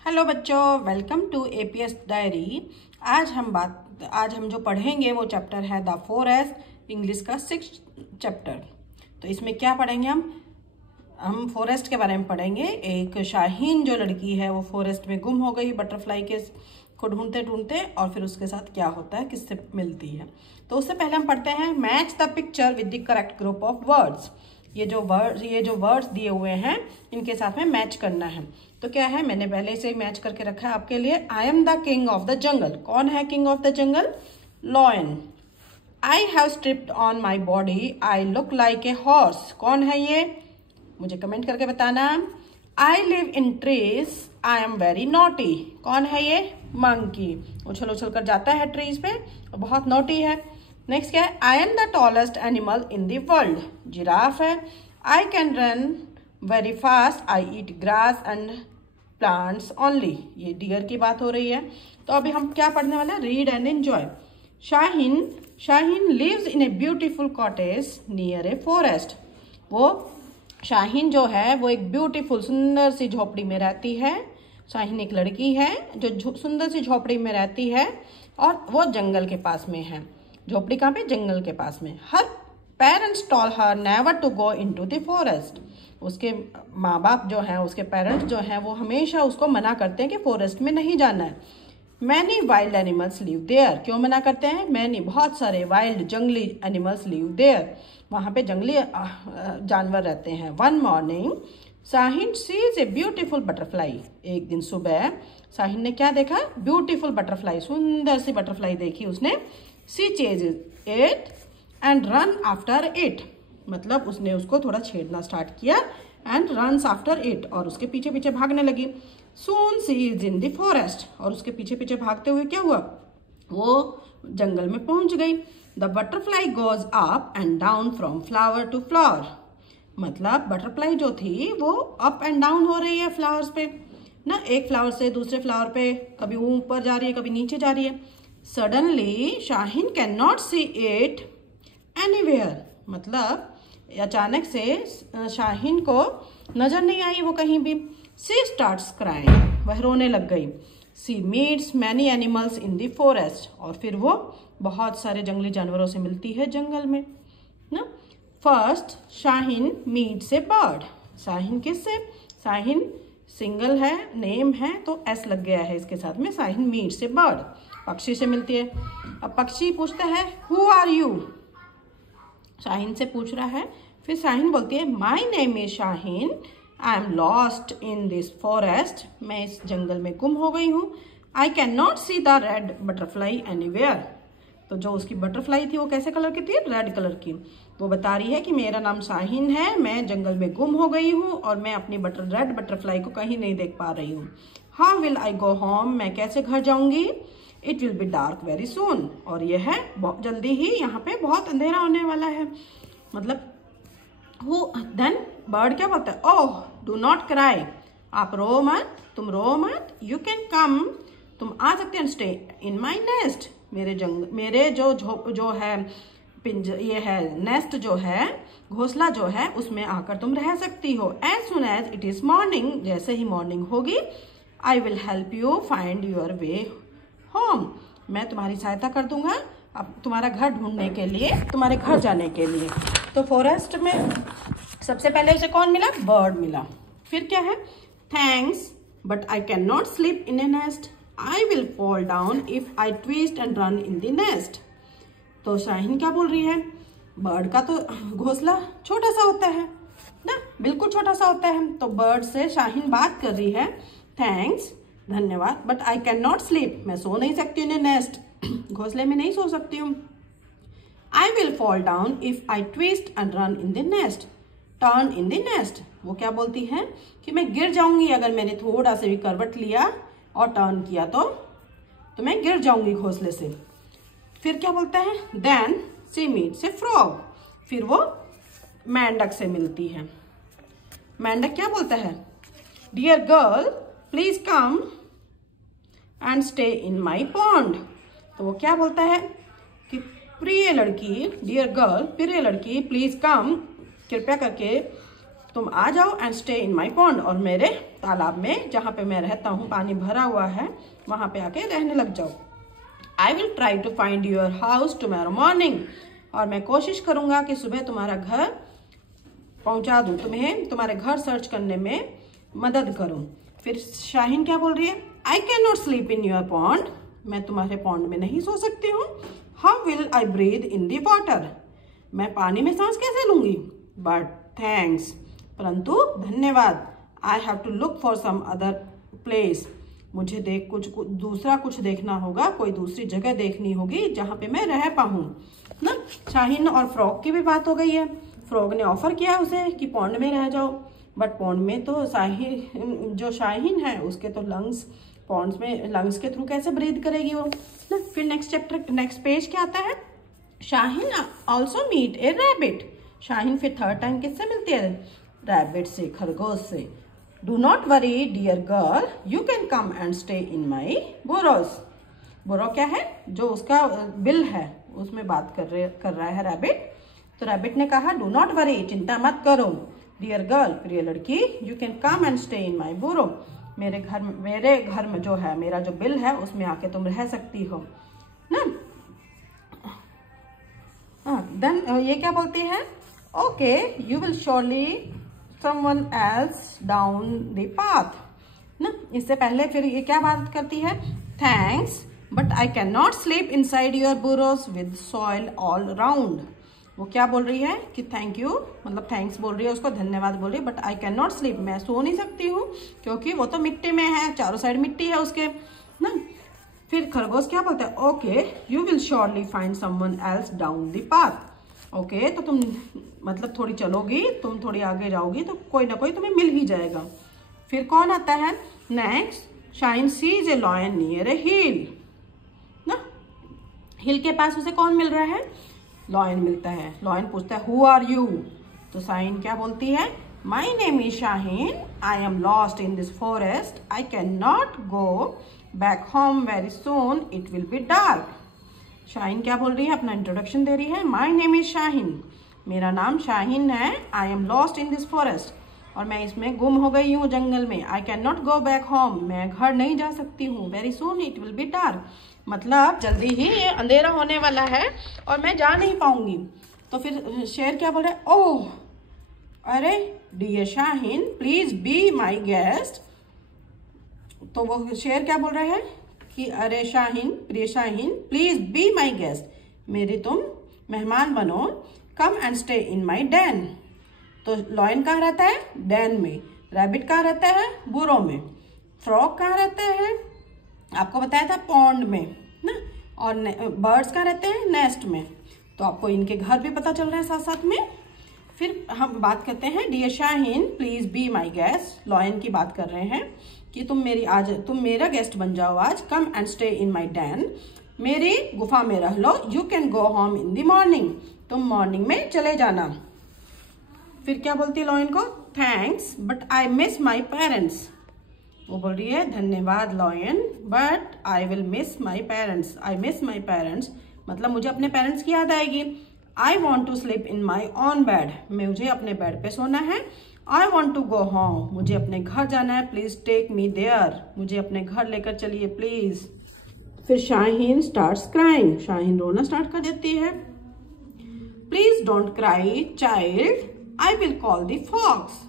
Hello बच्चों, welcome to APS diary. आज हम जो पढ़ेंगे वो चैप्टर है द फॉरेस्ट, इंग्लिश का 6th चैप्टर। तो इसमें क्या पढ़ेंगे हम फॉरेस्ट के बारे में पढ़ेंगे। एक शाहीन जो लड़की है वो फॉरेस्ट में गुम हो गई बटरफ्लाई के को ढूंढते ढूंढते, और फिर उसके साथ क्या होता है, किससे मिलती है। तो उससे पहले हम पढ़ते हैं match the picture with the correct group of words. ये जो वर्ड्स दिए हुए हैं इनके साथ में मैच करना है। तो क्या है, मैंने पहले से मैच करके रखा है आपके लिए। I am the king of the jungle. कौन है king of the jungle? Lion. I have striped on my body, I look like a horse. कौन है ये? मुझे कमेंट करके बताना। I live in trees, I am very naughty. कौन है ये? मंकी। उछल उछल कर जाता है ट्रीज पे और बहुत नोटी है। नेक्स्ट क्या है? I am the tallest animal in the world. Giraffe है। I can run very fast, I eat grass and plants only. ये डियर की बात हो रही है। तो अभी हम क्या पढ़ने वाले हैं? Read and enjoy. Shaheen lives in a beautiful cottage near a forest. वो शाहीन जो है वो एक ब्यूटीफुल सुंदर सी झोपड़ी में रहती है। शाहीन एक लड़की है जो सुंदर सी झोपड़ी में रहती है और वो जंगल के पास में है। झोपड़ी कहाँ पे? जंगल के पास में। Her parents told her never to go into the forest. उसके माँ बाप जो हैं, उसके पेरेंट्स जो हैं, वो हमेशा उसको मना करते हैं कि फॉरेस्ट में नहीं जाना है। Many wild animals live there. क्यों मना करते हैं? मैनी बहुत सारे वाइल्ड जंगली एनिमल्स लिव देयर। वहाँ पे जंगली जानवर रहते हैं। One morning Shaheen sees a beautiful butterfly. एक दिन सुबह शाहीन ने क्या देखा? ब्यूटीफुल बटरफ्लाई, सुंदर सी बटरफ्लाई देखी उसने। She chases it and run after it. मतलब उसने उसको थोड़ा छेड़ना स्टार्ट किया। एंड रन्स आफ्टर इट, और उसके पीछे पीछे भागने लगी। Soon she is in the forest, और उसके पीछे पीछे भागते हुए क्या हुआ? वो जंगल में पहुंच गई। The butterfly goes up and down from flower to flower. मतलब बटरफ्लाई जो थी वो अप एंड डाउन हो रही है फ्लावर्स पे ना, एक फ्लावर से दूसरे फ्लावर पे, कभी ऊपर जा रही है कभी नीचे जा रही है। Suddenly Shaheen can not see it anywhere. मतलब अचानक से शाहीन को नजर नहीं आई वो कहीं भी। सी स्टार्ट्स क्राइंग, वह रोने लग गई। She meets many animals in the forest, और फिर वो बहुत सारे जंगली जानवरों से मिलती है जंगल में ना। First Shaheen meets A bird. Shaheen किससे? शाहीन सिंगल है, नेम है, तो एस लग गया है इसके साथ में। शाहीन मीट्स ए बर्ड, पक्षी से मिलती है। अब पक्षी पूछता है हु आर यू। शाहीन से पूछ रहा है। फिर शाहीन बोलती है my name is Shaheen, I am lost in this forest. मैं इस जंगल में गुम हो गई हूँ। आई can not see the red butterfly anywhere. तो जो उसकी बटरफ्लाई थी वो कैसे कलर की थी? रेड कलर की। वो बता रही है कि मेरा नाम शाहीन है, मैं जंगल में गुम हो गई हूँ और मैं अपनी रेड बटरफ्लाई को कहीं नहीं देख पा रही हूँ। How will I go home, मैं कैसे घर जाऊंगी? It will be dark very soon, और यह है बहुत जल्दी ही यहाँ पे बहुत अंधेरा होने वाला है। मतलब वो देन बर्ड क्या बोलता है? ओह डू नॉट क्राई, आप रो मत, तुम रो मत। यू कैन कम, तुम आ सकते हैं। स्टे इन माई नेस्ट, मेरे जो है ये है नेस्ट जो है, घोंसला जो है, उसमें आकर तुम रह सकती हो। As soon as it is morning, जैसे ही मॉर्निंग होगी, I will help you find your way home, मैं तुम्हारी सहायता कर दूंगा अब तुम्हारा घर ढूंढने के लिए, तुम्हारे घर जाने के लिए। तो फॉरेस्ट में सबसे पहले उसे कौन मिला? बर्ड मिला। फिर क्या है? Thanks but I can not sleep in A nest, I will fall down if I twist and run in the nest. तो शाहीन क्या बोल रही है? बर्ड का तो घोंसला छोटा सा होता है ना, बिल्कुल छोटा सा होता है। तो बर्ड से शाहीन बात कर रही है, थैंक्स, धन्यवाद, but I can not sleep, मैं सो नहीं सकती इन ए नेस्ट, घोंसले में नहीं सो सकती हूँ। I will fall down if I twist and run in the nest, turn in the nest. वो क्या बोलती है कि मैं गिर जाऊंगी अगर मैंने थोड़ा सा भी करवट लिया और टर्न किया तो मैं गिर जाऊंगी घोंसले से। फिर क्या बोलता है? Then she meets a frog, फिर वो मेंढक से मिलती है। मेंढक क्या बोलता है? Dear girl please come and stay in my pond. तो वो क्या बोलता है कि प्रिय लड़की, डियर गर्ल, प्रिय लड़की, प्लीज कम, कृपया करके तुम आ जाओ and stay in my pond, और मेरे तालाब में जहाँ पे मैं रहता हूँ पानी भरा हुआ है वहाँ पे आके रहने लग जाओ। I will try to find your house tomorrow morning, और मैं कोशिश करूंगा कि सुबह तुम्हारा घर पहुंचा दूं, तुम्हें तुम्हारे घर सर्च करने में मदद करूं। फिर शाहीन क्या बोल रही है, I can not sleep in your pond, मैं तुम्हारे पॉन्ड में नहीं सो सकती हूँ। How will I breathe in the water, मैं पानी में सांस कैसे लूंगी। बट थैंक्स, परंतु धन्यवाद। I have to look for some other place, मुझे दूसरा कुछ देखना होगा, कोई दूसरी जगह देखनी होगी जहाँ पे मैं रह पाऊँ ना। शाहीन और फ्रॉग की भी बात हो गई है। फ्रॉग ने ऑफर किया उसे कि पॉन्ड में रह जाओ, बट पॉन्ड में तो शाहीन है उसके तो लंग्स, पॉन्ड्स में लंग्स के थ्रू कैसे ब्रीथ करेगी वो ना। फिर नेक्स्ट पेज क्या आता है, शाहीन ऑल्सो मीट ए रैबिट, शाहीन फिर थर्ड टाइम किससे मिलती है, रैबिट से, खरगोश से। Do not worry dear girl, you can come and stay in my burrows, burrow क्या है, जो उसका बिल है उसमें बात कर रहा है रैबिट। तो रैबिट ने कहा डू नॉट वरी, चिंता मत करो, डियर गर्ल, प्रिय लड़की, you can come and stay in my burrow, मेरे घर में जो है मेरा जो बिल है उसमें आके तुम रह सकती हो ना। देन ये क्या बोलती है, okay you will surely someone else down the path ना। इससे पहले फिर ये क्या बात करती है, thanks but I can not sleep inside your burrows with soil all round. वो क्या बोल रही है कि थैंक यू, मतलब थैंक्स बोल रही है उसको, धन्यवाद बोल रही है, but I can not sleep, मैं सो नहीं सकती हूँ क्योंकि वो तो मिट्टी में है, चारों साइड मिट्टी है उसके ना। फिर खरगोश क्या बोलता है, okay you will surely find someone else down the path, okay तो तुम मतलब थोड़ी चलोगी, तुम थोड़ी आगे जाओगी तो कोई ना कोई तुम्हें मिल ही जाएगा। फिर कौन आता है next, Shaheen sees a lion near a hill ना, हिल के पास उसे कौन मिल रहा है, लॉयन मिलता है। लॉयन पूछता है हु आर यू, तो शाहीन क्या बोलती है, my name is Shaheen, I am lost in this forest, I can not go back home very soon, it will be dark. Shaheen क्या बोल रही है, अपना इंट्रोडक्शन दे रही है, माई नेम इज शाहीन, मेरा नाम शाहीन है, I am lost in this forest, और मैं इसमें गुम हो गई हूँ जंगल में, आई can not go back home, मैं घर नहीं जा सकती हूँ, very soon it will be dark, मतलब जल्दी ही ये अंधेरा होने वाला है और मैं जा नहीं पाऊंगी। तो फिर शेर क्या बोल रहा है, ओह अरे dear Shaheen please be my guest, तो वो शेर क्या बोल रहा है कि अरे शाहीन, प्रिय Shaheen, please be my guest, मेरी तुम मेहमान बनो, कम and stay in my Dan. तो लॉयन कहाँ रहता है, डैन में, रैबिट कहाँ रहता है, बुरो में, फ्रॉग कहाँ रहता है, आपको बताया था पॉन्ड में ना, और बर्ड्स कहाँ रहते हैं, नेस्ट में। तो आपको इनके घर भी पता चल रहा है साथ साथ में। फिर हम बात करते हैं, dear Shaheen please be my guest, lion की बात कर रहे हैं कि तुम मेरा गेस्ट बन जाओ आज, come and stay in my den, मेरी गुफा में रह लो, you can go home in the morning, तुम मॉर्निंग में चले जाना। फिर क्या बोलती है लॉयन को, thanks but I miss my parents, वो बोल रही है धन्यवाद lion but I will miss my parents, I miss my parents मतलब मुझे अपने पेरेंट्स की याद आएगी। I want to sleep in my own bed, मुझे अपने बेड पे सोना है। I want to go home, मुझे अपने घर जाना है, प्लीज टेक मी देयर, मुझे अपने घर लेकर चलिए प्लीज। फिर शाहीन स्टार्ट्स क्राइंग, शाहीन रोना स्टार्ट कर देती है। Please don't cry child, I will call the fox,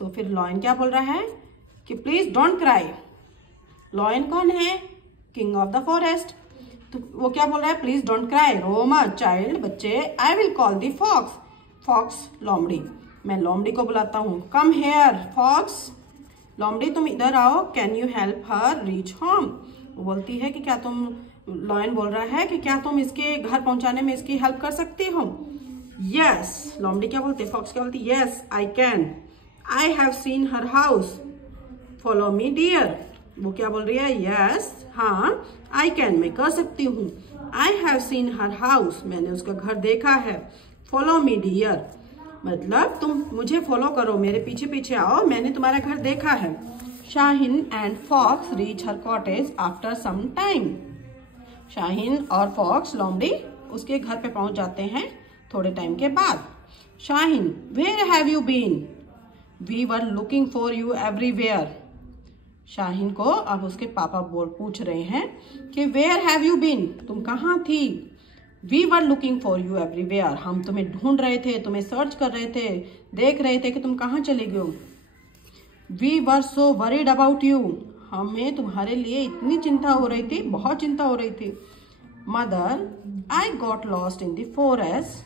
तो फिर लॉयन क्या बोल रहा है कि प्लीज डोंट क्राई, लॉयन कौन है, किंग ऑफ द फॉरेस्ट, तो वो क्या बोल रहा है, प्लीज डोंट क्राई, रो मत चाइल्ड, बच्चे, I will call the fox, fox लोमड़ी, मैं लोमड़ी को बुलाता हूँ, कम हेयर फॉक्स, लोमड़ी तुम इधर आओ, can you help her reach home, वो बोलती है कि क्या तुम, लॉयन बोल रहा है कि क्या तुम इसके घर पहुंचाने में इसकी हेल्प कर सकती हो। यस, लोमड़ी क्या बोलती है, फॉक्स क्या बोलती है, yes I can, I have seen her house, follow me dear, वो क्या बोल रही है, यस हाँ आई कैन, मैं कर सकती हूँ, आई हैव सीन हर हाउस, मैंने उसका घर देखा है, फॉलो मी डियर मतलब तुम मुझे फॉलो करो, मेरे पीछे पीछे आओ, मैंने तुम्हारा घर देखा है। Shaheen and fox reach her cottage after some time, Shaheen और फॉक्स लोमड़ी उसके घर पे पहुंच जाते हैं थोड़े टाइम के बाद। Shaheen, where have you been, we were looking for you everywhere. Shaheen को अब उसके पापा पूछ रहे हैं कि वेयर हैव यू बीन, तुम कहाँ थी। We were looking for you everywhere, हम तुम्हें ढूंढ रहे थे, तुम्हें सर्च कर रहे थे, देख रहे थे कि तुम कहाँ चले गए हो। We were so worried about you, हमें तुम्हारे लिए इतनी चिंता हो रही थी, बहुत चिंता हो रही थी। Mother I got lost in the forest,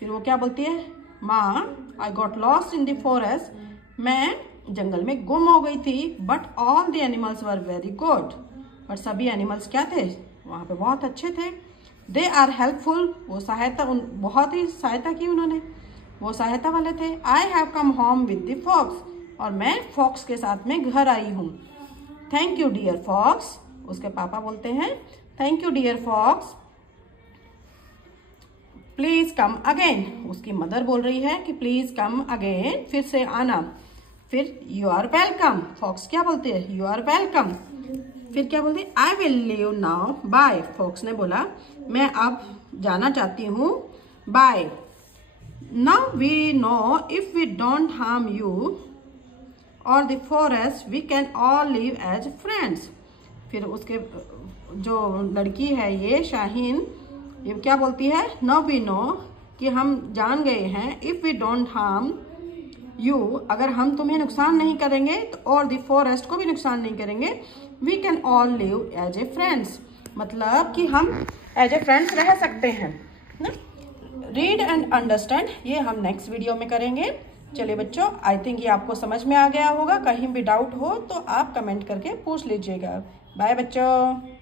फिर वो क्या बोलती है, माँ I got lost in the forest, मैं जंगल में गुम हो गई थी। But all the animals were very good, और सभी एनिमल्स क्या थे, वहाँ पे बहुत अच्छे थे। दे आर हेल्पफुल, वो बहुत ही सहायता की उन्होंने, वो सहायता वाले थे। I have come home with the fox, और मैं फॉक्स के साथ में घर आई हूँ। थैंक यू डियर फॉक्स, उसके पापा बोलते हैं thank you dear fox, please come again. उसकी मदर बोल रही है कि प्लीज कम अगेन, फिर से आना। फिर यू आर वेलकम, फॉक्स क्या बोलते हैं, यू आर वेलकम। फिर क्या बोलते हैं, I will leave now bye, fox ने बोला मैं अब जाना चाहती हूँ, bye. Now we know if we don't harm you और the forest we can all live as friends. फिर उसके जो लड़की है ये शाहीन, ये क्या बोलती है, नाउ वी नो, कि हम जान गए हैं, if we don't harm you, अगर हम तुम्हें नुकसान नहीं करेंगे तो और द फॉरेस्ट को भी नुकसान नहीं करेंगे, we can all live as a friends, मतलब कि हम एज ए फ्रेंड्स रह सकते हैं ना। रीड एंड अंडरस्टैंड ये हम नेक्स्ट वीडियो में करेंगे। चलिए बच्चों, आई थिंक ये आपको समझ में आ गया होगा। कहीं भी डाउट हो तो आप कमेंट करके पूछ लीजिएगा। बाय बच्चों।